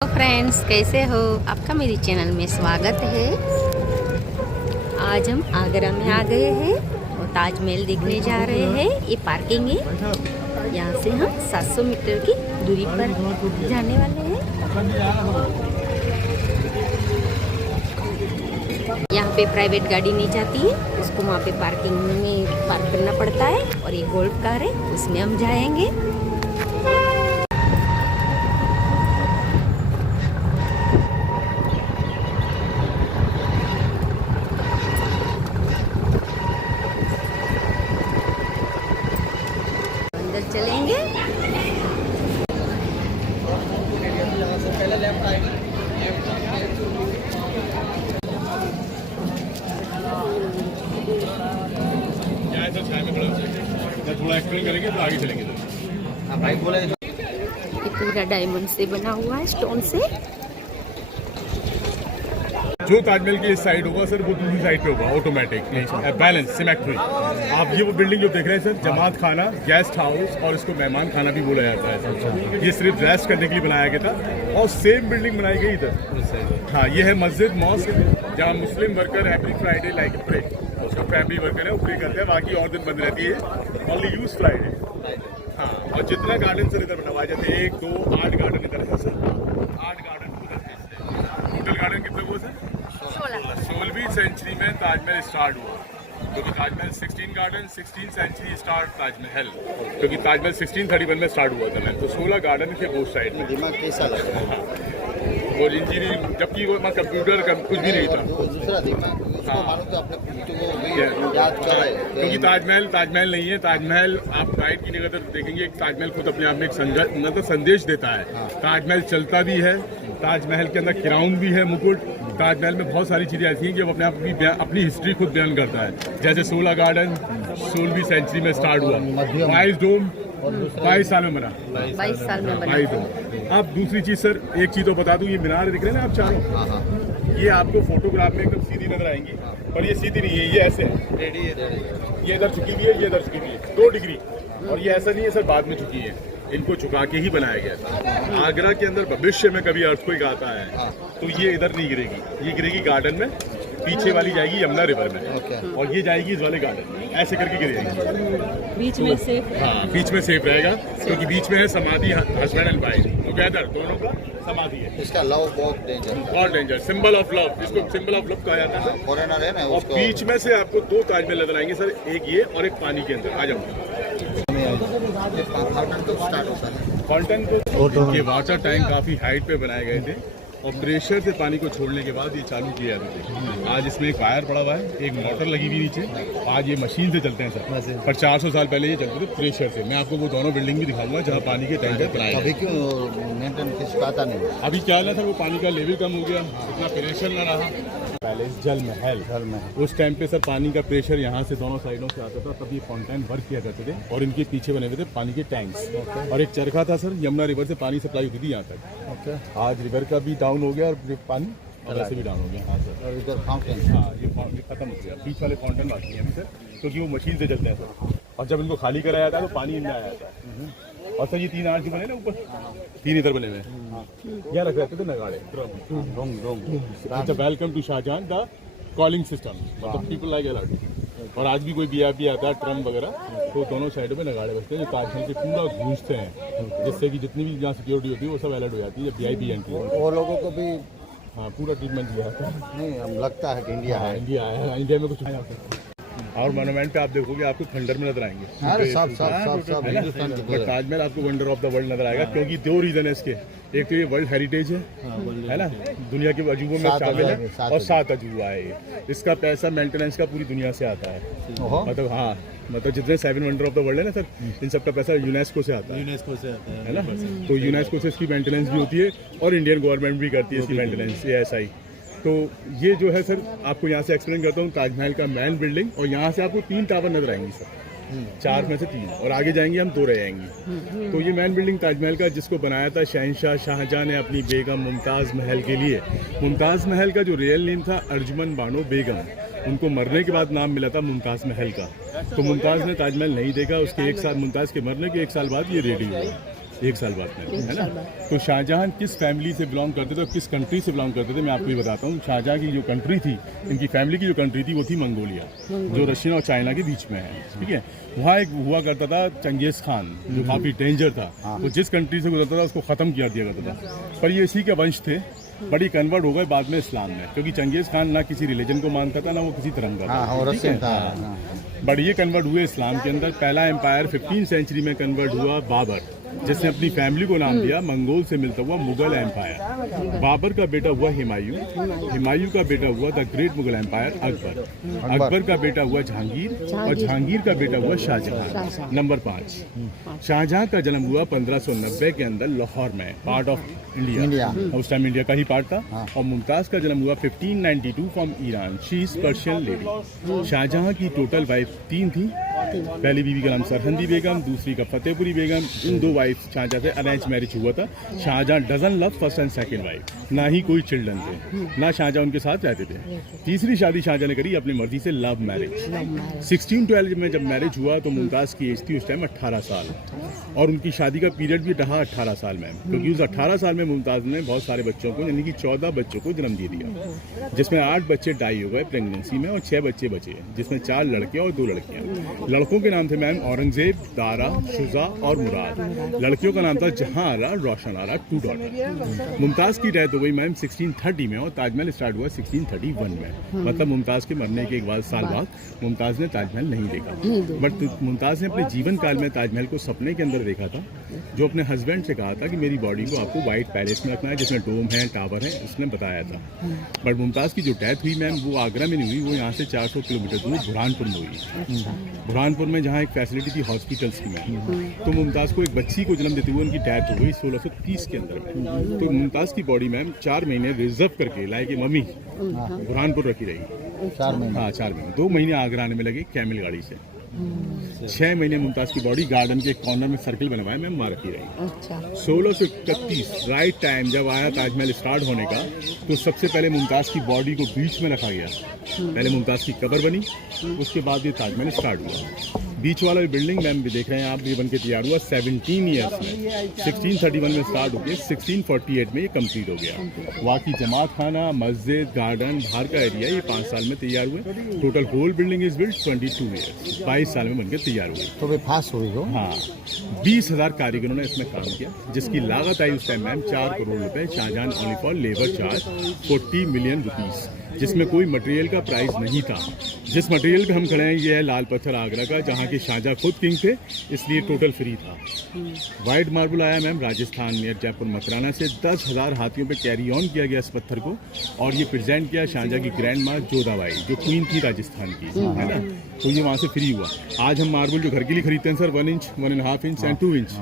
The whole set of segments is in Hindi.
तो फ्रेंड्स, कैसे हो? आपका मेरे चैनल में स्वागत है। आज हम आगरा में आ गए हैं और ताजमहल देखने जा रहे हैं। ये पार्किंग है। यहाँ से हम 700 मीटर की दूरी पर जाने वाले हैं। यहाँ पे प्राइवेट गाड़ी नहीं जाती है, उसको वहाँ पे पार्किंग में पार्क करना पड़ता है। और ये गोल्फ कार है, उसमें हम जाएंगे। चलेंगे। थोड़ा एक्सप्लेन करेंगे तो आगे चलेंगे। ये पूरा डायमंड से बना हुआ है, स्टोन से। जो ताजमहल की इस साइड होगा सर, वो दूसरी साइड पे होगा ऑटोमेटिक बैलेंस सिमेट्री। आप ये वो बिल्डिंग जो देख रहे हैं सर, जमात खाना, गेस्ट हाउस और इसको मेहमान खाना भी बोला जाता है सर। ये सिर्फ रेस्ट करने के लिए बनाया गया था और सेम बिल्डिंग बनाई गई इधर। हाँ, ये है मस्जिद मॉस्क, जहाँ Muslim worker every Friday like pray, उसका फैमिली वर्कर है वो प्रे करते हैं, बाकी और दिन बंद रहती है, ओनली यूज फ्राइडे। हाँ, और जितना गार्डन सर इधर बनवाए जाते हैं, 1 2 8 गार्डन इधर है सर। 8 गार्डन टोटल गार्डन कितने वो सर? 16वीं सेंचुरी में ताजमहल स्टार्ट हुआ, क्योंकि Taj Mahal 16 garden 16 century start Taj Mahal, क्योंकि ताजमहल 1631 में स्टार्ट हुआ था। तो 16 गार्डन थे बोथ साइड में। दिमाग कैसा लग रहा है? और इंजीनियरिंग, जबकि वो कंप्यूटर कुछ भी नहीं था। दूसरा दिमाग उसको मानो तो अपने याद कर रहे हैं, क्योंकि ताजमहल नहीं है। ताजमहल आप गाइड की निगाह से देखेंगे, एक ताजमहल खुद अपने आप में एक संदेश देता है। ताजमहल चलता भी है, ताजमहल के अंदर क्राउन भी है, मुकुट। ताजमहल में बहुत सारी चीजें ऐसी हैं कि वो अपने आप अपनी हिस्ट्री खुद बयान करता है। जैसे 16 गार्डन 16वीं सेंचुरी में स्टार्ट हुआ, 22 डोम 22 साल में बना, 22 साल में बना। 22 डोम। अब दूसरी चीज सर, एक चीज तो बता दूं, ये मीनार दिख रहे हैं ना आप चारों, ये आपको फोटोग्राफ में एकदम सीधी नजर आएंगी, पर ये सीधी नहीं है, ये ऐसे है। ये इधर झुकी हुई है, ये इधर झुकी हुई है 2 डिग्री। और ये ऐसा नहीं है सर बाद में झुकी है, इनको झुका के ही बनाया गया था। आगरा के अंदर भविष्य में कभी अर्थक्वेक आता है तो ये इधर नहीं गिरेगी, ये गिरेगी गार्डन में, पीछे वाली जाएगी यमुना रिवर में, और ये जाएगी इस वाले गार्डन में, ऐसे करके गिरेगी। बीच में सेफ। हाँ, बीच में सेफ रहेगा, क्योंकि बीच में है समाधि, हस्बैंड एंड वाइफ टुगेदर, दोनों का समाधि है। इसका लव बहुत डेंजर, सिंबल ऑफ लव, इसको सिंबल ऑफ लव कहा जाता है। फॉरेनर है ना और उसको। बीच में से आपको 2 ताजमहल नजर आएंगे सर, एक ये और एक पानी के अंदर। आ जाओ। फाउंटेन तो स्टार्ट होता है। फाउंटेन को ये वाटर टैंक काफी हाइट पे बनाए गए थे और प्रेशर से पानी को छोड़ने के बाद ये चालू किए जाते थे। आज इसमें एक वायर पड़ा हुआ है, एक मोटर लगी हुई नीचे। आज ये मशीन से चलते हैं सर, पर 400 साल पहले ये चलते थे प्रेशर से। मैं आपको वो दोनों बिल्डिंग भी दिखाऊंगा जहाँ पानी के टैंकर बनाए अभी क्यों मेंटेन किसी का आता नहीं? अभी क्या ना था, वो पानी का लेवल कम हो गया, इतना प्रेशर न रहा। पैलेस जल महल उस टाइम पे सर पानी का प्रेशर यहाँ से दोनों साइडों से आता था, तब ये फाउंटेन वर्क किया करते थे। और इनके पीछे बने हुए थे पानी के टैंक्स, और एक चरखा था सर, यमुना रिवर से पानी सप्लाई होती थी यहाँ तक। आज रिवर का भी डाउन हो गया और पानी और ऐसे भी डाउन हो गया। हाँ सर, और इधर फाउंटेन, हाँ ये खत्म हो गया। बीच वाले फाउंटेन बाकी हैं अभी सर, क्योंकि वो मशीन से चलते हैं सर, और जब इनको खाली कराया जाता है तो पानी इनमें आया जाता है। और सर ये 3 आर्च बने ना ऊपर, 3 इधर बने हुए हैं, यहाँ रख रहते थे नगाड़े। Welcome to Shah Jahan the calling system, मतलब पीपल लाइक अलर्ट। और आज भी कोई वीआईपी आता है, ट्रम्प वगैरह, तो दोनों साइडों पे नगाड़े बजते हैं जो ताजमहल के पूरा गूंजते हैं, जिससे कि जितनी भी जहाँ सिक्योरिटी होती है वो सब अलर्ट हो जाती है जब वीआईपी एंट्री होती है। वो लोगों को भी हाँ, पूरा ट्रीटमेंट दिया जाता है। नहीं, हम लगता है कि इंडिया है। इंडिया है, इंडिया में कुछ नहीं आता। और मोनुमेंट पे आप देखोगे आपको खंडर में नजर आएंगे। अरे सब हिंदुस्तान की पर ताजमहल आपको वंडर ऑफ द वर्ल्ड नजर आएगा, क्योंकि 2 रीजन है इसके। एक तो ये वर्ल्ड हेरिटेज है ना, दुनिया के अजूबों में शामिल है, और 7 अजूबा है ये। इसका पैसा मेंटेनेंस का पूरी दुनिया से आता है, मतलब हाँ, मतलब जितने 7 वंडर ऑफ द वर्ल्ड है ना सर, इन सब का पैसा यूनेस्को से आता है ना। तो यूनेस्को से इसकी मेंटेनेंस भी होती है और इंडियन गवर्नमेंट भी करती है इसकी मेंटेनेंस, ASI। तो ये जो है सर, आपको यहाँ से एक्सप्लेन करता हूँ ताजमहल का मेन बिल्डिंग, और यहाँ से आपको 3 टावर नजर आएंगी सर, 4 में से 3, और आगे जाएंगे हम 2 रह जाएंगी। तो ये मेन बिल्डिंग ताजमहल का, जिसको बनाया था शहंशाह शाहजहां ने अपनी बेगम मुमताज़ महल के लिए। मुमताज़ महल का जो रियल नेम था अर्जुमन बानो बेगम, उनको मरने के बाद नाम मिला था मुमताज़ महल का। तो मुमताज़ ने ताजमहल नहीं देखा, उसके 1 साल, मुमताज़ के मरने के 1 साल बाद ये रेडी हुआ। 1 साल बाद में, है ना। तो शाहजहां किस फैमिली से बिलोंग करते थे और किस कंट्री से बिलोंग करते थे, मैं आपको ये बताता हूँ। शाहजहां की जो कंट्री थी, इनकी फैमिली की जो कंट्री थी वो थी मंगोलिया, जो रशिया और चाइना के बीच में है, ठीक है। वहाँ एक हुआ करता था चंगेज खान, जो काफ़ी डेंजर था। वो जिस कंट्री से गुजरता था उसको ख़त्म किया दिया करता था। पर ये इसी के वंश थे, बड़ी कन्वर्ट हो गए बाद में इस्लाम में, क्योंकि चंगेज खान ना किसी रिलीजन को मानता था, ना वो किसी धर्म का था, ठीक है। बट ये कन्वर्ट हुए इस्लाम के अंदर। पहला एम्पायर 15वीं सेंचुरी में कन्वर्ट हुआ बाबर, जिसने अपनी फैमिली को नाम दिया मंगोल से मिलता हुआ मुगल एम्पायर। बाबर का बेटा हुआ हुमायूं, हुमायूं का बेटा हुआ the great Mughal empire Akbar, Akbar का बेटा हुआ जहांगीर, और जहांगीर का बेटा हुआ शाहजहां। नंबर 5, शाहजहां का जन्म हुआ 1590 के अंदर लाहौर में, पार्ट ऑफ इंडिया, उस टाइम इंडिया का ही पार्ट था। और मुमताज का जन्म हुआ 1592 from Iran, she is Persian lady. Shah Jahan की टोटल वाइफ 3 थी। पहली बीवी का नाम सरहंदी बेगम, दूसरी का फतेहपुरी बेगम। इन 2 वाइफ शाहजहां से अरेंज मैरिज हुआ था। Shahjahan doesn't love first and second wife, ना ही कोई चिल्ड्रन थे, ना शाहजहां उनके साथ रहते थे। तीसरी शादी शाहजहां ने करी अपनी मर्जी से, लव मैरिज। 1612 में जब मैरिज हुआ तो मुमताज की एज थी उस टाइम 18 साल, और उनकी शादी का पीरियड भी रहा 18 साल में, क्योंकि उस 18 साल में मुमताज ने बहुत सारे बच्चों को, यानी कि 14 बच्चों को जन्म दे दिया, जिसमें 8 बच्चे डाई हो गए प्रेगनेंसी में और 6 बच्चे बचे, जिसमें 4 लड़के और 2 लड़कियां। लड़कों के नाम थे मैम औरंगजेब, दारा, शुजा और मुराद। लड़कियों का नाम था जहां आरा, रोशन आरा, 2 डॉटर। मुमताज की डेथ हो गई मैम 1630 में, और ताजमहल स्टार्ट हुआ 1631 में। मतलब मुमताज के मरने के 1 साल बाद मुमताज ने ताजमहल नहीं देखा। बट मुमताज ने अपने जीवन काल में ताजमहल को सपने के अंदर देखा था, जो अपने हस्बैंड से कहा था कि मेरी बॉडी को आपको व्हाइट पैलेस में रखना है, जिसमें डोम है, टावर है, उसने बताया था। बट मुमताज की जो डेथ हुई मैम, वो आगरा में नहीं हुई, वो यहाँ से 400 किलोमीटर दूर बुरहानपुर में हुई। बुरहानपुर में जहाँ एक फैसिलिटी थी हॉस्पिटल्स की मैम, तो मुमताज को एक बच्ची को जन्म देते हुए उनकी डेथ हो गई 1630 के अंदर में। तो मुमताज की बॉडी मैम 4 महीने रिजर्व करके लाए कि मम्मी बुरहानपुर रखी रही। 4 महीने? हाँ 4 महीने। 2 महीने आगरा आने में लगे कैमिल गाड़ी से। 6 महीने मुमताज की बॉडी गार्डन के कॉर्नर में सर्किल बनवाए में मार रखी रही। 1631 राइट टाइम जब आया ताजमहल स्टार्ट होने का, तो सबसे पहले मुमताज की बॉडी को बीच में रखा गया। पहले मुमताज की कब्र बनी, उसके बाद ये ताजमहल स्टार्ट हुआ। बीच वाला बिल्डिंग मैम भी देख रहे हैं आप, ये बन के तैयार हुआ 17 ईयर्स में। 1631 में स्टार्ट हो गया, 1648 में ये कंप्लीट हो गया। वहाँ की जमात खाना, मस्जिद, गार्डन, बाहर का एरिया, ये 5 साल में तैयार हुए। Total whole building is build 22 years, 22 साल में बनकर तैयार हुई। तो वे फास्ट हुई हो? हाँ, 20,000 कारीगरों ने इसमें काम किया, जिसकी लागत आई उस टाइम मैम 4 करोड़ रुपए। Shahjahan only for labour charge 40 million rupees, जिसमें कोई मटेरियल का प्राइस नहीं था। जिस मटेरियल पे हम खड़े हैं ये है लाल पत्थर आगरा का, जहाँ के शाहजहां खुद किंग थे, इसलिए टोटल फ्री था। वाइट मार्बल आया मैम राजस्थान नियर जयपुर मकराना से। 10,000 हाथियों पे कैरी ऑन किया गया इस पत्थर को, और ये प्रेजेंट किया शाहजहां की ग्रैंड माँ जोधाबाई, जो क्वीन थी राजस्थान की, है ना। तो ये वहाँ से फ्री हुआ। आज हम मार्बल जो घर के लिए खरीदते हैं sir, 1 inch, 1.5 inch and 2 inch,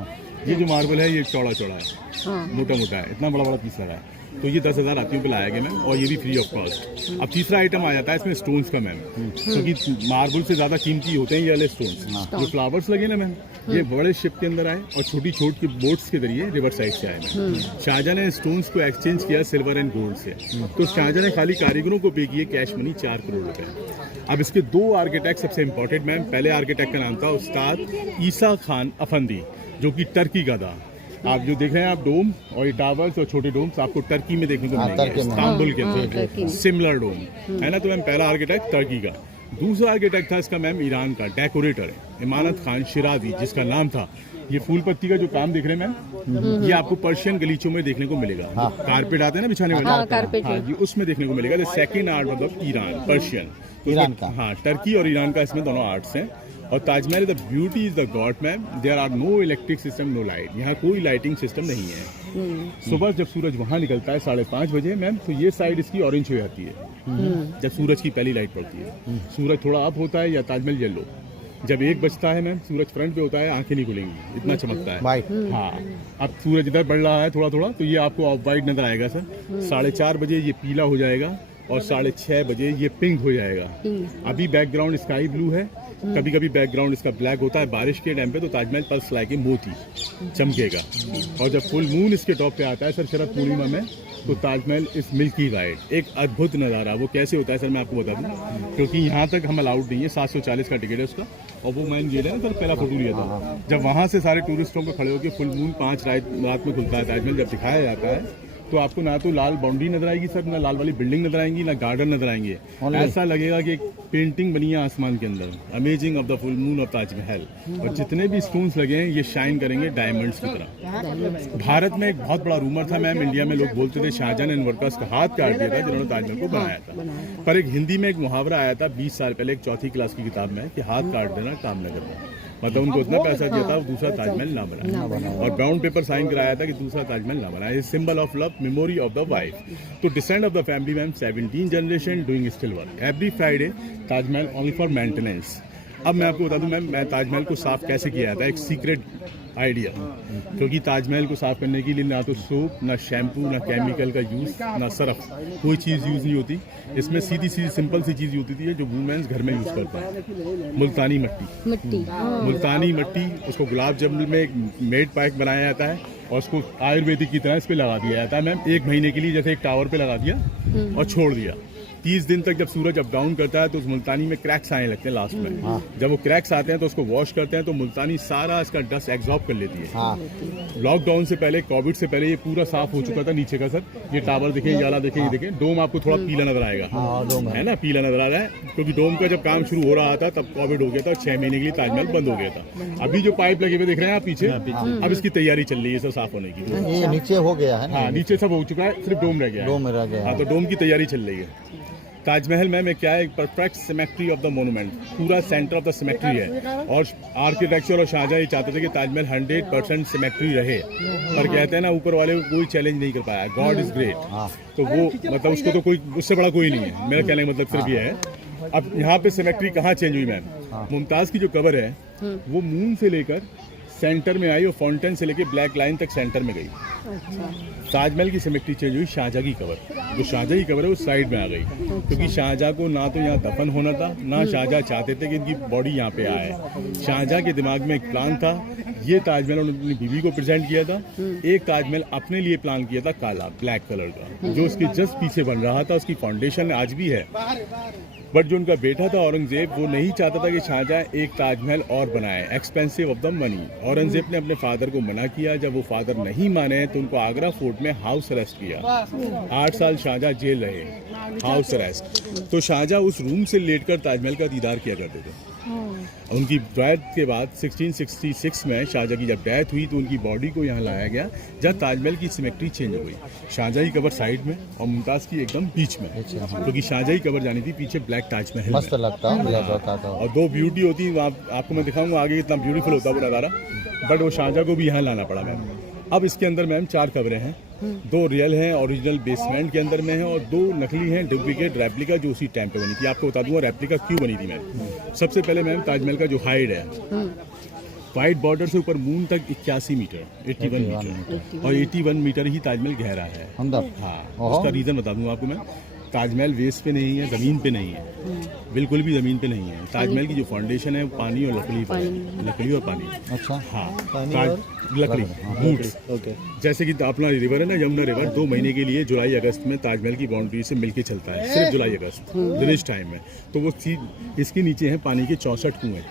ये जो मार्बल है ये चौड़ा चौड़ा है, मोटा मोटा है, इतना बड़ा बड़ा पीस रहा है। तो ये 10,000 हाथियों पे लाया गया मैम, और ये भी फ्री ऑफ कॉस्ट। अब तीसरा आइटम आ जाता है इसमें स्टोन्स का मैम, क्योंकि मार्बल से ज़्यादा कीमती होते हैं ये वाले स्टोन्स। जो फ्लावर्स लगे ना मैम, ये बड़े शिप के अंदर आए और छोटी छोटी बोट्स के जरिए रिवर साइड से आए मैम। शाहजहां ने स्टोन्स को एक्सचेंज किया सिल्वर एंड गोल्ड से। तो शाहजहां ने खाली कारीगरों को पे किए कैश मनी 4 करोड़ रुपए। अब इसके 2 आर्किटेक्ट सबसे इंपॉर्टेंट मैम। पहले आर्किटेक्ट का नाम था उस्ताद ईसा खान अफंदी, जो कि टर्की का था। आप जो देख रहे हैं आप डोम और ये टावर्स और छोटे डोम्स आपको टर्की में देखने को मिलेंगे, इस्तांबुल के अंदर सिमिलर डोम, है ना। तो मैम पहला आर्किटेक्ट टर्की का। दूसरा आर्किटेक्ट था इसका मैम ईरान का, डेकोरेटर इमानत खान शिराजी, जिसका नाम था। ये फूल पत्ती का जो काम देख रहे हैं मैम, ये आपको पर्शियन गलीचों में देखने को मिलेगा। कारपेट आते हैं ना बिछाने वाले, हाँ, ये उसमें देखने को मिलेगा। सेकंड आर्ट मतलब ईरान, पर्शियन, ईरान का, हाँ, टर्की और ईरान का इसमें दोनों आर्ट्स हैं। और Taj Mahal the beauty is the god ma'am, there are no electric system, no light, यहाँ कोई लाइटिंग सिस्टम नहीं है। सुबह जब सूरज वहाँ निकलता है 5:30 बजे मैम, तो ये साइड इसकी ऑरेंज हो जाती है जब सूरज की पहली लाइट पड़ती है। सूरज थोड़ा अप होता है या ताजमहल येलो। जब 1 बजता है मैम, सूरज फ्रंट पे होता है, आंखें नहीं खुलेंगी, इतना चमकता है वाइट। हाँ, अब सूरज इधर बढ़ रहा है थोड़ा थोड़ा, तो ये आपको ऑफ वाइट नजर आएगा सर। 4:30 बजे ये पीला हो जाएगा, और 6:30 बजे ये पिंक हो जाएगा। अभी बैकग्राउंड स्काई ब्लू है, कभी कभी बैकग्राउंड इसका ब्लैक होता है। बारिश के टाइम पे तो ताजमहल पर स्लाइक मोती चमकेगा। और जब फुल मून इसके टॉप पे आता है सर, शरद पूर्णिमा में, तो ताजमहल इस मिल्की वाइट एक अद्भुत नज़ारा। वो कैसे होता है सर मैं आपको बता दूं, क्योंकि यहाँ तक हम अलाउड नहीं है, 740 का टिकट है उसका। और वो मैंने ये लिया ना सर, पहला फोटो लिया था जब वहाँ से सारे टूरिस्टों को खड़े होकर फुल मून 5 रात में खुलता है ताजमहल, जब दिखाया जाता है तो आपको ना तो लाल बाउंड्री नजर आएगी सर, ना लाल वाली बिल्डिंग नजर आएंगी, ना गार्डन नजर आएंगे। ऐसा लगेगा कि एक पेंटिंग बनी है आसमान के अंदर, amazing of the full moon of Taj Mahal. और जितने भी स्टोन्स लगे हैं ये शाइन करेंगे डायमंड्स की तरह। भारत में एक बहुत बड़ा रूमर था मैम, इंडिया में लोग बोलते थे शाहजहां ने इन वर्कर्स का हाथ काट दिया था जिन्होंने ताजमहल को बनाया था। पर एक हिंदी में एक मुहावरा आया था 20 साल पहले एक 4th क्लास की किताब में कि हाथ काट देना काम न करना। मतलब उनको इतना पैसा दिया था वो दूसरा ताजमहल ना बनाया, और ब्राउन पेपर साइन कराया था कि दूसरा ताजमहल ना बनाया। Symbol of love, memory of the wife. तो descend of the family ma'am 17 generation doing still work every Friday Taj Mahal only for maintenance. अब मैं आपको बता दूं मैम, मैं ताजमहल को साफ कैसे किया जाता है, एक सीक्रेट आइडिया। क्योंकि ताजमहल को साफ करने के लिए ना तो सोप, ना शैम्पू, ना केमिकल का यूज़, ना सरफ, कोई चीज़ यूज़ नहीं होती। इसमें सीधी सिंपल सी चीज़ होती थी जो वुमेन्स घर में यूज़ करते हैं, मुल्तानी मट्टी। मुल्तानी मट्टी, उसको गुलाब जमुन में एक मेड पैक बनाया जाता है और उसको आयुर्वेदिक की तरह इस पर लगा दिया जाता है मैम। 1 महीने के लिए जैसे एक टावर पे लगा दिया और छोड़ दिया। 30 दिन तक जब सूरज अप डाउन करता है तो उस मुल्तानी में क्रैक्स आने लगते हैं लास्ट में। जब वो क्रैक्स आते हैं तो उसको वॉश करते हैं तो मुल्तानी सारा इसका डस्ट एब्जॉर्ब कर लेती है। लॉकडाउन से पहले, कोविड से पहले ये पूरा साफ हो चुका था नीचे का सर। ये टावर देखें, ये जाला देखें, ये देखें, डोम आपको थोड़ा पीला नजर आएगा, है ना, पीला नजर आ रहा है क्योंकि डोम का जब काम शुरू हो रहा था तब कोविड हो गया था, 6 महीने के लिए ताजमहल बंद हो गया था। अभी जो पाइप लगे हुए दिख रहे हैं आप पीछे, अब इसकी तैयारी चल रही है सर साफ होने की। ये नीचे हो गया है ना? हाँ, नीचे सब हो चुका है, सिर्फ डोम रह गया है। डोम रह गया। हाँ, तो डोम की तैयारी चल रही है। ताजमहल में क्या है, एक perfect symmetry of the monument, पूरा सेंटर ऑफ द सिमेट्री है। और आर्किटेक्चर और शाहजहां ये चाहते थे कि ताजमहल 100% सिमेट्री रहे, पर कहते हैं ना ऊपर वाले को कोई चैलेंज नहीं कर पाया, गॉड इज ग्रेट। तो वो मतलब उसको तो कोई उससे बड़ा कोई नहीं है, मेरा कहने का मतलब सिर्फ ये है। अब यहाँ पे सिमेट्री कहाँ चेंज हुई मैम, मुमताज़ की जो कबर है वो मून से लेकर सेंटर में आई और फाउंटेन से लेकर ब्लैक लाइन तक सेंटर में गई। ताजमहल की सिमेट्री चेंज हुई, शाहजहां की कबर, जो शाहजहां की कबर है वो साइड में आ गई, क्योंकि शाहजहां को ना तो यहाँ दफन होना था, ना शाहजहां चाहते थे कि इनकी बॉडी यहाँ पे आए। शाहजहां के दिमाग में एक प्लान था, ये ताजमहल उन्होंने अपनी बीवी को प्रेजेंट किया था। एक ताजमहल अपने लिए प्लान किया था काला, ब्लैक कलर का, जो उसके जस्ट पीछे बन रहा था, उसकी फाउंडेशन आज भी है। बट जो उनका बेटा था औरंगजेब, वो नहीं चाहता था कि शाहजहां एक ताजमहल और बनाए, expensive of the money. Aurangzeb ने अपने फादर को मना किया, जब वो फादर नहीं माने तो उनको आगरा फोर्ट में हाउस अरेस्ट किया। 8 साल शाहजहां जेल रहे, हाउस अरेस्ट। तो शाहजहां उस रूम से लेटकर ताजमहल का दीदार किया करते थे। उनकी डेथ के बाद 1666 में शाहजहां की जब डेथ हुई तो उनकी बॉडी को यहाँ लाया गया, जहाँ ताजमहल की सिमेट्री चेंज हो गई। शाहजहां की कबर साइड में और मुमताज़ की एकदम बीच में, क्योंकि शाहजहां की कबर जानी थी पीछे ब्लैक ताजमहल में। मस्त लगता है। और 2 ब्यूटी होती है, आपको मैं दिखाऊंगा आगे कितना ब्यूटीफुल होता है वो नज़ारा। बट वो शाहजहां को भी यहाँ लाना पड़ा मैम। अब इसके अंदर मैम 4 कब्रें हैं, 2 रियल हैं ओरिजिनल बेसमेंट के अंदर में है, और 2 नकली हैं डुप्लीकेट रेप्लिका जो उसी टाइम पे बनी थी। आपको बता दूंगा रेप्लिका क्यों बनी थी मैम। सबसे पहले मैम ताजमहल का जो हाइट है, वाइट बॉर्डर से ऊपर मून तक 81 मीटर, 81 मीटर, और 81 मीटर ही ताजमहल गहरा है अंदर। हाँ, उसका रीज़न बता दूंगा आपको मैं। ताजमहल वेस्ट पे नहीं है, ज़मीन पे नहीं है, बिल्कुल भी ज़मीन पे नहीं है। ताजमहल की जो फाउंडेशन है वो पानी और लकड़ी पर है, लकड़ी और पानी। अच्छा, हाँ, लकड़ी, बूट्स। ओके। जैसे कि अपना रिवर है ना, यमुना रिवर, 2 महीने के लिए जुलाई अगस्त में ताजमहल की बाउंड्री से मिलके चलता है, सिर्फ जुलाई अगस्त विलेज टाइम में। तो वो इसके नीचे है पानी के 64 कुएं,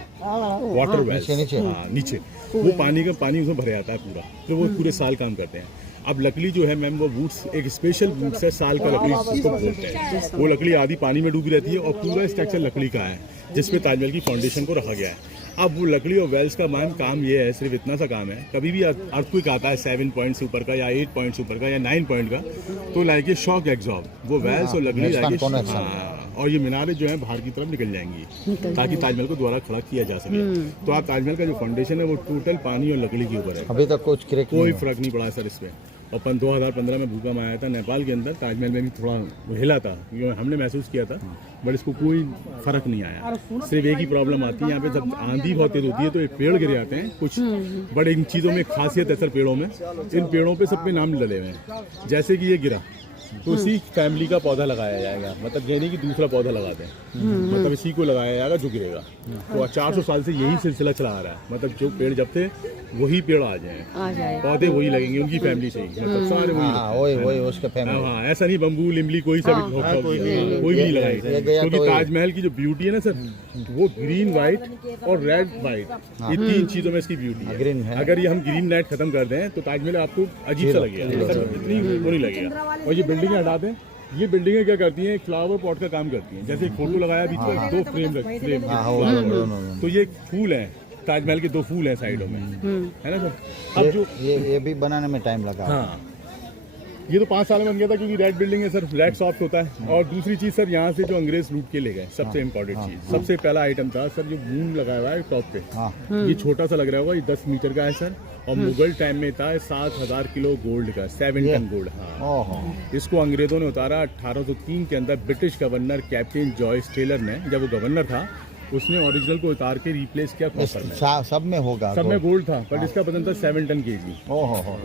वाटर वेल्स। हाँ, नीचे वो पानी उसमें भरे आता है पूरा, तो वो पूरे साल काम करते हैं। अब लकड़ी जो है मैम वो बूट्स, एक स्पेशल बूट्स है, साल का लकड़ी जिसको बोलते हैं। वो लकड़ी आधी पानी में डूबी रहती है और पूरा स्ट्रक्चर लकड़ी का है जिसमें ताजमहल की फाउंडेशन को रखा गया है। अब वो लकड़ी और वेल्स का मैम काम ये है, सिर्फ इतना सा काम है, कभी भी अर्थक्वेक आता है 7 पॉइंट से ऊपर का या 8 पॉइंट से ऊपर का या 9 पॉइंट का, तो लाइक ये शॉक एब्जॉर्ब, वो वेल्स और लकड़ी लाइक, और ये मीनारें जो है बाहर की तरफ निकल जाएंगी ताकि ताजमहल को दोबारा खड़ा किया जा सके। तो आप ताजमहल का जो फाउंडेशन है वो टोटल पानी और लकड़ी के ऊपर है। अभी तक कोई फर्क नहीं पड़ा सर इसमें। और 2015 में भूकंप आया था नेपाल के अंदर, ताजमहल में भी थोड़ा हिला था, क्योंकि हमने महसूस किया था, बट इसको कोई फर्क नहीं आया। सिर्फ एक ही प्रॉब्लम आती है यहाँ पे, जब आंधी बहुत तेज होती है तो ये पेड़ गिर जाते हैं कुछ, बट इन चीज़ों में खासियत है सर पेड़ों में, इन पेड़ों पे सब पे नाम डले हुए हैं। जैसे कि ये गिरा, तो उसी फैमिली का पौधा लगाया जाएगा, मतलब ये नहीं कि दूसरा पौधा लगा दें, मतलब इसी को लगाया जाएगा जो गिरेगा। तो 400 साल से यही सिलसिला चला आ रहा है, मतलब जो पेड़ जब थे वही पेड़ आ जाए, पौधे वही लगेंगे, उनकी फैमिली से ही, मतलब सारे वही उसके फैमिली। हाँ, ऐसा नहीं बम्बू लिमली कोई सा कोई भी नहीं लगाएगा, क्योंकि ताजमहल की जो ब्यूटी है ना सर, वो ग्रीन व्हाइट और रेड व्हाइट, ये 3 चीजों में इसकी ब्यूटी है। ग्रीन है। अगर ये हम ग्रीन लाइट खत्म कर दें तो ताजमहल आपको अजीब सा लगेगा, इतनी वो नहीं लगेगा। और ये बिल्डिंगें हटा दें, ये बिल्डिंगें क्या करती हैं, एक फ्लावर पॉट का काम करती हैं। जैसे एक फोटो लगाया बीच में, 2 फ्रेम, तो ये फूल हैं, ताजमहल के 2 फूल हैं साइडों में, है ना सर। अब जो ये भी बनाने में टाइम लगा। हाँ, ये तो 5 साल में बन गया था, क्योंकि रेड बिल्डिंग है सर, रेड सॉफ्ट होता है। और दूसरी चीज़ सर, यहाँ से जो अंग्रेज लूट के ले गए, सबसे इम्पोर्टेंट चीज़, सबसे पहला आइटम था सर, जो मून लगाया हुआ है टॉप पे, ये छोटा सा लग रहा होगा, ये 10 मीटर का है सर, और मुगल टाइम में था 7000 किलो गोल्ड का, 7 टन गोल्ड। हाँ, इसको अंग्रेजों ने उतारा 1803 के अंदर। British governor captain Joyce Taylor ने, जब वो गवर्नर था, उसने ओरिजिनल को उतार के रिप्लेस किया कॉपर में। सब में होगा, सब में गोल्ड था, बट इसका वजन था 7 टन केजी।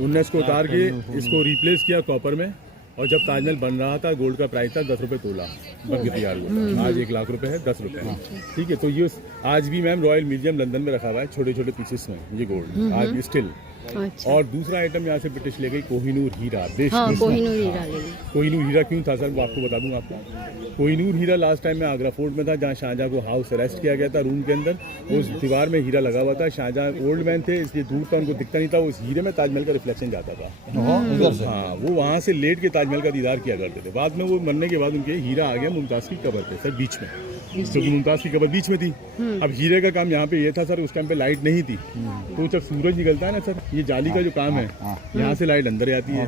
उनने इसको उतार के इसको रिप्लेस किया कॉपर में। और जब ताजमहल बन रहा था, गोल्ड का प्राइस था 10 रुपये तोला, बन के तैयार हुआ था। आज 1 लाख रुपए है, 10 रुपये, ठीक है। तो ये आज भी मैम रॉयल म्यूजियम लंदन में रखा हुआ है, छोटे छोटे पीसेस में ये गोल्ड आज भी स्टिल। अच्छा। और दूसरा आइटम यहाँ से ब्रिटिश ले गई कोहिनूर हीरा। हाँ, कोहिनूर हीरा ले गई। कोहिनूर हीरा क्यों था सर, वो आपको बता दूंगा आपको। कोहिनूर हीरा लास्ट टाइम में आगरा फोर्ट में था, जहाँ शाहजहाँ को हाउस अरेस्ट किया गया था, रूम के अंदर उस दीवार में हीरा लगा हुआ था। शाहजहाँ ओल्ड मैन थे, इसलिए दूर का उनको दिखता नहीं था, उस हीरे में ताजमहल का रिफ्लेक्शन जाता था। हाँ, वो वहाँ से लेट के ताजमहल का दीदार किया करते थे। बाद में वो मरने के बाद उनके हीरा आ गया मुमताज़ की कब्र पे सर, बीच में, क्योंकि मुमताज़ की कब्र बीच में थी। अब हीरे का काम यहाँ पे ये था सर, उस टाइम पे लाइट नहीं थी, तो जब सूरज निकलता है ना सर, ये जाली का जो काम है, यहाँ से लाइट अंदर आती है,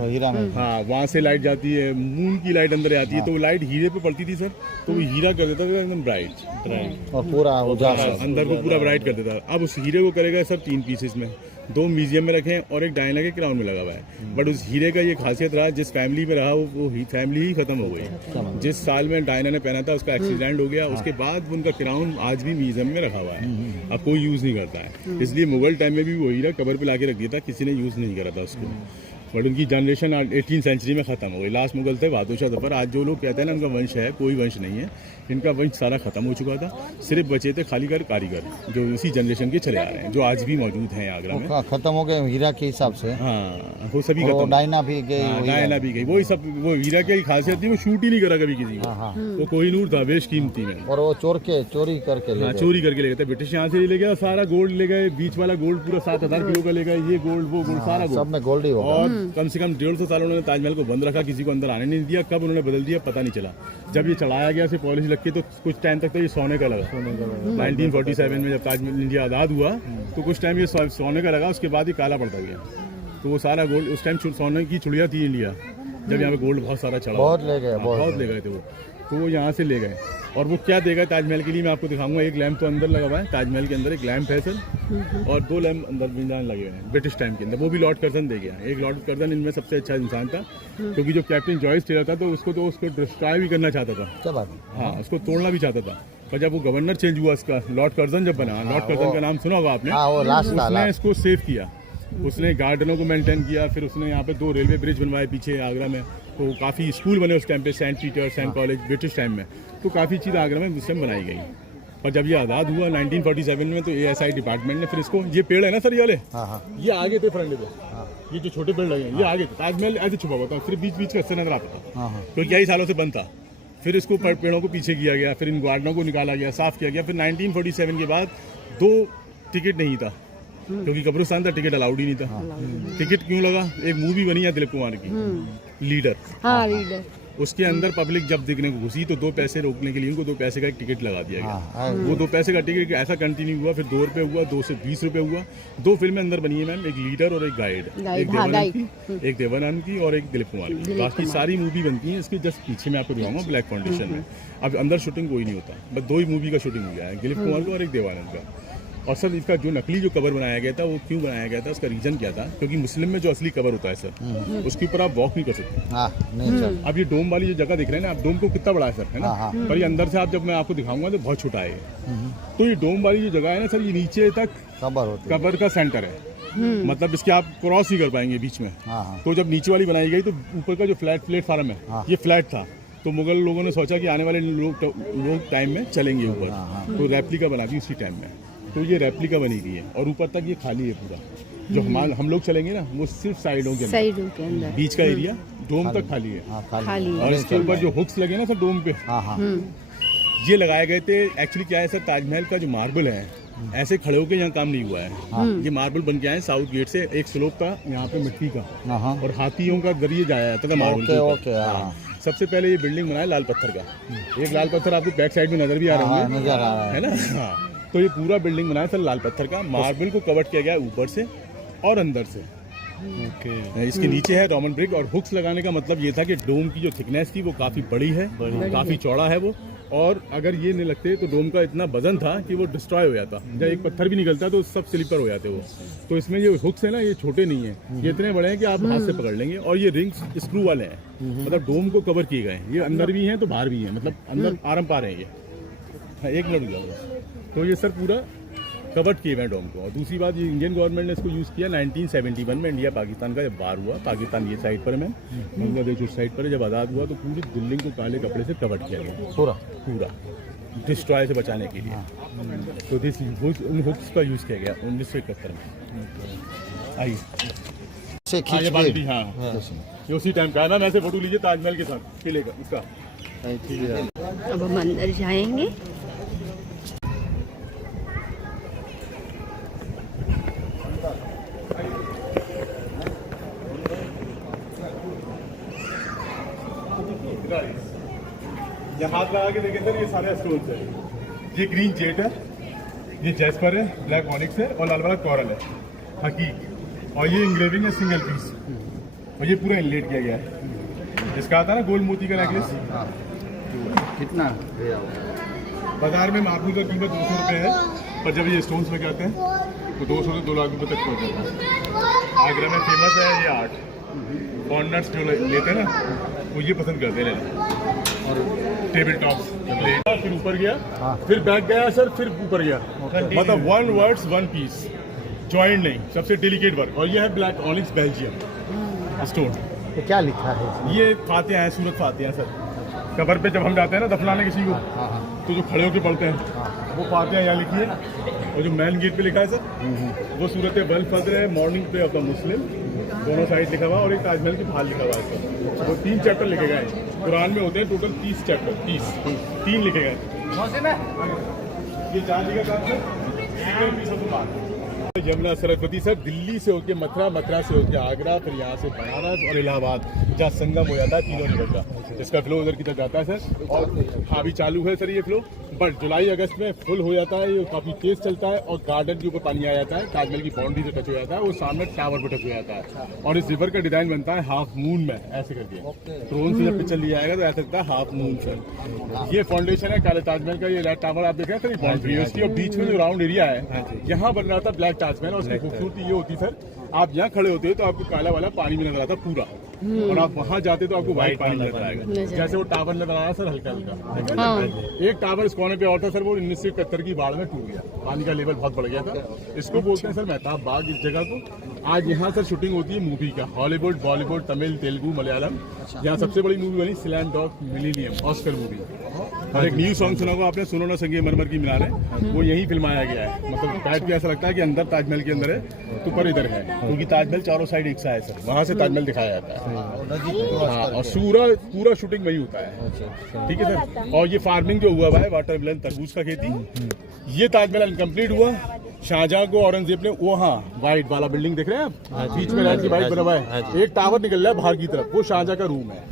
हाँ, वहाँ से लाइट जाती है, मून की लाइट अंदर आती है, तो वो लाइट हीरे पे पड़ती थी सर, तो वो हीरा कर देता था एकदम ब्राइट, और पूरा अंदर को पूरा ब्राइट कर देता। अब उस हीरे को करेगा सर 3 पीसेस में, 2 म्यूजियम में रखें और एक डायना के क्राउन में लगा हुआ है। बट उस हीरे का ये खासियत रहा, जिस फैमिली में रहा वो फैमिली ही खत्म हो गई। जिस साल में डायना ने पहना था उसका एक्सीडेंट हो गया, उसके बाद उनका क्राउन आज भी म्यूजियम में रखा हुआ है, अब कोई यूज़ नहीं करता है। इसलिए मुगल टाइम में भी वो हीरा कबर पे लाके रख दिया था, किसी ने यूज़ नहीं करा था उसको। बट उनकी जनरेशन 18वीं सेंचुरी में ख़त्म हो गई। लास्ट मुगल थे बहादुर शाह जफर। आज जो लोग कहते हैं ना उनका वंश है, कोई वंश नहीं है, इनका वंश सारा खत्म हो चुका था। सिर्फ बचे थे खाली कारीगर, जो इसी जनरेशन के चले आ रहे हैं, जो आज भी मौजूद हैं आगरा में। खत्म हो गए हीरा के हिसाब से। हाँ, वो सभी खत्म। डायना भी गई, डायना भी गई, वही सब। वो हीरा की खासियत थी, वो शूट ही नहीं करा कभी किसी को, वो कोहिनूर था, बेशकीमती में। और वो चोरी करके ले गए। चोरी करके ले गए थे ब्रिटिश, यहाँ से ले गया सारा गोल्ड ले गए, बीच वाला गोल्ड पूरा 7000 किलो का ले गए, ये गोल्ड वो गोल्ड सारा गोल्ड, सब में गोल्ड ही होगा। और कम से कम 150 साल उन्होंने ताजमहल को बंद रखा, किसी को अंदर आने नहीं दिया। कब उन्होंने बदल दिया पता नहीं चला। जब ये चढ़ाया गया, से पॉलिश लग के, तो कुछ टाइम तक तो ये सोने का लगा। 1947 में जब ताजमहल इंडिया आज़ाद हुआ, तो कुछ टाइम ये सोने का लगा, उसके बाद ही काला पड़ता गया। तो वो सारा गोल्ड, उस टाइम सोने की चुड़िया थी इंडिया, जब यहाँ पे गोल्ड बहुत सारा चढ़ा, बहुत ले गए, बहुत ले गए थे वो। तो वो यहाँ से ले गए। और वो क्या देगा ताजमहल के लिए, मैं आपको दिखाऊंगा। एक लैंप तो अंदर लगा हुआ है, ताजमहल के अंदर एक लैंप है सर, और 2 लैंप अंदर बिंदान लगे हुए हैं ब्रिटिश टाइम के अंदर। वो भी लॉर्ड कर्जन दे गया। एक लॉर्ड कर्जन इनमें सबसे अच्छा इंसान था, क्योंकि जो कैप्टन जॉयस टेलर था, तो उसको डिस्ट्रॉय भी करना चाहता था। क्या बात है? हाँ, उसको तोड़ना भी चाहता था। पर जब वो गवर्नर चेंज हुआ उसका, लॉर्ड कर्जन जब बना, लॉर्ड कर्जन का नाम सुना होगा आपने, उसने इसको सेव किया, उसने गार्डनों को मेंटेन किया। फिर उसने यहाँ पे 2 रेलवे ब्रिज बनवाए पीछे आगरा में, तो काफ़ी स्कूल बने उस टाइम पे, Saint Peter, Saint college, British time में। तो काफ़ी चीज़ आगरा में उस टाइम बनाई गई। और जब ये आज़ाद हुआ 1947 में, तो ASI डिपार्टमेंट ने फिर इसको, ये पेड़ है ना सर, ये वाले, ये आगे थे फ्रंट पे, ये जो छोटे पेड़ लगे हैं ये आगे थे। ताजमहल ऐसे छुपा हुआ था, सिर्फ बीच बीच का हिस्सा नजर आता था, क्योंकि कई सालों से बंद था। फिर इसको पेड़ों को पीछे किया गया, फिर इन गार्डनों को निकाला गया, साफ किया गया। फिर 1947 के बाद 2 टिकट नहीं था, क्योंकि कब्रिस्तान था, टिकट अलाउड ही नहीं था। टिकट क्यों लगा? एक मूवी बनी है दिलीप कुमार की, लीडर। हाँ, लीडर। उसके अंदर पब्लिक जब दिखने को घुसी, तो 2 पैसे रोकने के लिए उनको 2 पैसे का एक टिकट लगा दिया गया। वो 2 पैसे का टिकट ऐसा कंटिन्यू हुआ, फिर 2 रुपये हुआ, 2 से 20 रुपये हुआ। 2 फिल्में अंदर बनी है मैम, एक लीडर और एक गाइड, एक देवानंद की और एक दिलीप कुमार की। बाकी सारी मूवी बनती है इसके जस्ट पीछे, मैं आपको दिखाऊंगा ब्लैक फाउंडेशन में। अब अंदर शूटिंग कोई नहीं होता, बस 2 ही मूवी का शूटिंग हो गया है, दिलीप कुमार का और एक देवानंद का। और सर इसका जो नकली जो कवर बनाया गया था, वो क्यों बनाया गया था, उसका रीजन क्या था? क्योंकि मुस्लिम में जो असली कवर होता है सर, उसके ऊपर आप वॉक नहीं कर सकते। अब ये डोम वाली जो जगह दिख रहे हैं ना, आप डोम को कितना बड़ा है सर, है ना, पर ये अंदर से आप जब मैं आपको दिखाऊंगा तो बहुत छोटा है। तो ये डोम वाली जो जगह है ना सर, ये नीचे तक कबर का सेंटर है। मतलब इसके आप क्रॉस नहीं कर पाएंगे बीच में। हाँ हाँ तो जब नीचे वाली बनाई गई तो ऊपर का जो प्लेटफार्म है हाँ। ये फ्लैट था, तो मुगल लोगों ने सोचा कि आने वाले लोग टाइम में चलेंगे ऊपर, तो रेप्लिका बना दी उसी टाइम में। तो ये रेप्लिका बनी हुई है और ऊपर तक ये खाली है पूरा। जो हम लोग चलेंगे ना वो सिर्फ साइडों के अंदर, साइडों के अंदर बीच का एरिया डोम तक खाली है। हाँ खाली है। और इसके ऊपर जो हुक्स लगे ना सर डोम पे, हाँ हाँ ये लगाए गए थे। एक्चुअली क्या है सर, ताजमहल का जो मार्बल है ऐसे खड़े होकर यहाँ काम नहीं हुआ है। ये मार्बल बन के आए साउथ गेट से, एक स्लोप था यहाँ पे मिट्टी का हाँ और हाथियों का जरिए जाया जाता था मार्बल के ओके ऊपर। ओके हाँ सबसे पहले ये बिल्डिंग बनाया लाल पत्थर का। एक लाल पत्थर आपको बैक साइड में नजर भी आ रहा हाँ, होंगे, नजर आ रहा है ना। हाँ, तो ये पूरा बिल्डिंग बनाया सर लाल पत्थर का। मार्बल को कवर किया गया है ऊपर से और अंदर से। इसके नीचे है रोमन ब्रिक। और हुक्स लगाने का मतलब ये था कि डोम की जो थिकनेस थी वो काफी बड़ी है, काफी चौड़ा है वो। और अगर ये नहीं लगते तो डोम का इतना वजन था कि वो डिस्ट्रॉय हो जाता। जब एक पत्थर भी निकलता तो सब स्लिपर हो जाते वो। तो इसमें ये हुक्स है ना, ये छोटे नहीं है, ये इतने बड़े हैं कि आप हाथ से पकड़ लेंगे। और ये रिंग्स स्क्रू वाले हैं, मतलब डोम को कवर किए गए हैं। ये अंदर भी हैं तो बाहर भी हैं, मतलब अंदर आराम पा रहे हैं ये। हाँ, एक मिनट रुक। तो ये सर पूरा कवर किए हुए हैं डोम को। और दूसरी बात, ये इंडियन गवर्नमेंट ने इसको यूज़ किया 1971 में। इंडिया पाकिस्तान का जब वार हुआ, पाकिस्तान ये साइड पर है, मैं बांग्लादेश उस साइड पर है, जब आज़ाद हुआ तो पूरी बिल्डिंग को काले कपड़े से कवर किया गया पूरा डिस्ट्रॉय से बचाने के लिए। तो दिस उन हुक्स का यूज़ किया गया 1971 में। आइए से हाँ, खींच ये बात के भी हाँ, ये उसी टाइम का है ना। मैं से फोटो लीजिए ताजमहल के साथ किले का उसका। अब हम अंदर जाएंगे। ये हाथ लगा के देखें सर, ये सारे स्टोन्स है। ये ग्रीन जेट है, ये जैस्पर है, ब्लैक ऑनिक्स है और लाल वाला कोरल है हकीक। और ये इंग्रेविंग है सिंगल पीस, और ये पूरा इनलेट किया गया है। इसका आता है ना गोल्ड मोती का नेकलेस। कितना बाजार में मार्बल का कीमत 200 रुपये है, पर जब ये स्टोन्स लग जाते हैं तो 200 से 2 लाख रुपये तक पहुँच जाता है। आगरा में फेमस है ये आर्ट। फॉरनर्स जो लेते हैं ना वो ये पसंद करते हैं। और टेबल टॉप्स फिर ऊपर गया, फिर बैक गया सर, फिर ऊपर गया। मतलब one words one piece, joint नहीं, सबसे डेलिकेट वर्क। और ये है ब्लैक ऑनिक्स बेल्जियम स्टोन। तो क्या लिखा है? ये फातिहा है, सूरत फातिहा सर। कबर पे जब हम जाते हैं ना दफनाने किसी को, तो जो खड़े होकर पढ़ते हैं वो फातिहा यहाँ लिखी है। और जो मेन गेट पे लिखा है सर वो सूरत वल फज्र है, morning pray of the Muslim, दोनों साइड लिखा हुआ। और एक ताजमहल की भाल लिखा हुआ है सर। वो 3 चैप्टर लिखे गए हैं। कुरान में होते हैं टोटल 30 चैप्टर, 3 लिखे गए। ये चांदी का काम है। यमुना सरस्वती सर दिल्ली से होके मथुरा, मथुरा से होके आगरा, फिर यहाँ से बनारस और इलाहाबाद, जहाँ संगम हो जाता है तीनों रिवर का। इसका फ्लो उधर की तरफ जाता है सर। और अभी चालू है सर ये फ्लो, बट जुलाई अगस्त में फुल हो जाता है। ये काफ़ी तेज चलता है और गार्डन के ऊपर पानी आ जाता है, ताजमहल की बाउंड्री से टच हो जाता है, वो सामने टावर पर टच हो जाता है। और इस रिवर का डिजाइन बनता है हाफ मून में, ऐसे करके ड्रोन से जब पिक्चर लिया आएगा तो ऐसा लगता है हाफ मून सर। ये फाउंडेशन है काले ताजमहल का। ये रेड टावर आप देख रहे हैं सर, बाउंड्री है उसकी। और बीच में जो राउंड एरिया है यहाँ बन रहा था ब्लैक ताजमहल। और उसकी खूबसूरती ये होती सर, आप यहाँ खड़े होते हो तो आपको काला वाला पानी में नजर आता पूरा, और आप वहाँ जाते तो आपको व्हाइट पानी नजर आएगा। जैसे वो टावर नजर आ रहा सर हल्का हल्का। एक टावर इस कोने पे और था सर, वो 1971 की बाढ़ में टूट गया, पानी का लेवल बहुत बढ़ गया था। इसको बोलते हैं सर मेहताब बाग इस जगह को। आज यहाँ सर शूटिंग होती है मूवी का, हॉलीवुड, बॉलीवुड, तमिल, तेलुगु, मलयालम। यहाँ सबसे बड़ी मूवी बनी slam dog millennium, Oscar movie. और एक न्यू सॉन्ग सुना होगा आपने, सुनो ना संगे मरमर की मीनार है, वो यहीं फिल्माया गया है। मतलब बैठ के ऐसा लगता है कि अंदर ताजमहल के अंदर है तो पर इधर है, क्योंकि ताजमहल चारों साइड एक सा है सर, वहाँ से ताजमहल दिखाया जाता है। हाँ, और पूरा शूटिंग वही होता है। ठीक है सर। और ये फार्मिंग जो हुआ है वाटरमेलन, तरबूज का खेती, ये ताजमहल अनकम्प्लीट हुआ। शाहजहां को औरंगजेब ने वो, हाँ व्हाइट वाला बिल्डिंग देख रहे हैं आप, बीच में रेड की व्हाइट बना हुआ है, एक टावर निकल रहा है बाहर की तरफ, वो शाहजहां का रूम है।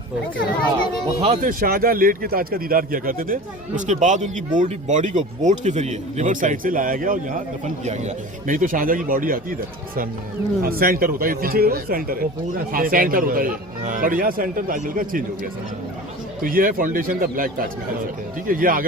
हाँ, वहाँ से शाहजहां लेट के ताज का दीदार किया करते थे। उसके बाद उनकी बॉडी को बोट के जरिए रिवर साइड से लाया गया और यहाँ दफन किया गया। नहीं तो शाहजहां की बॉडी आती इधर, हाँ, सेंटर होता है पीछे, सेंटर है, हाँ सेंटर होता है। बट यहाँ सेंटर ताजमहल का चेंज हो गया सर। तो ये है फाउंडेशन द ब्लैक ताजमहल। ठीक है, ये आगरा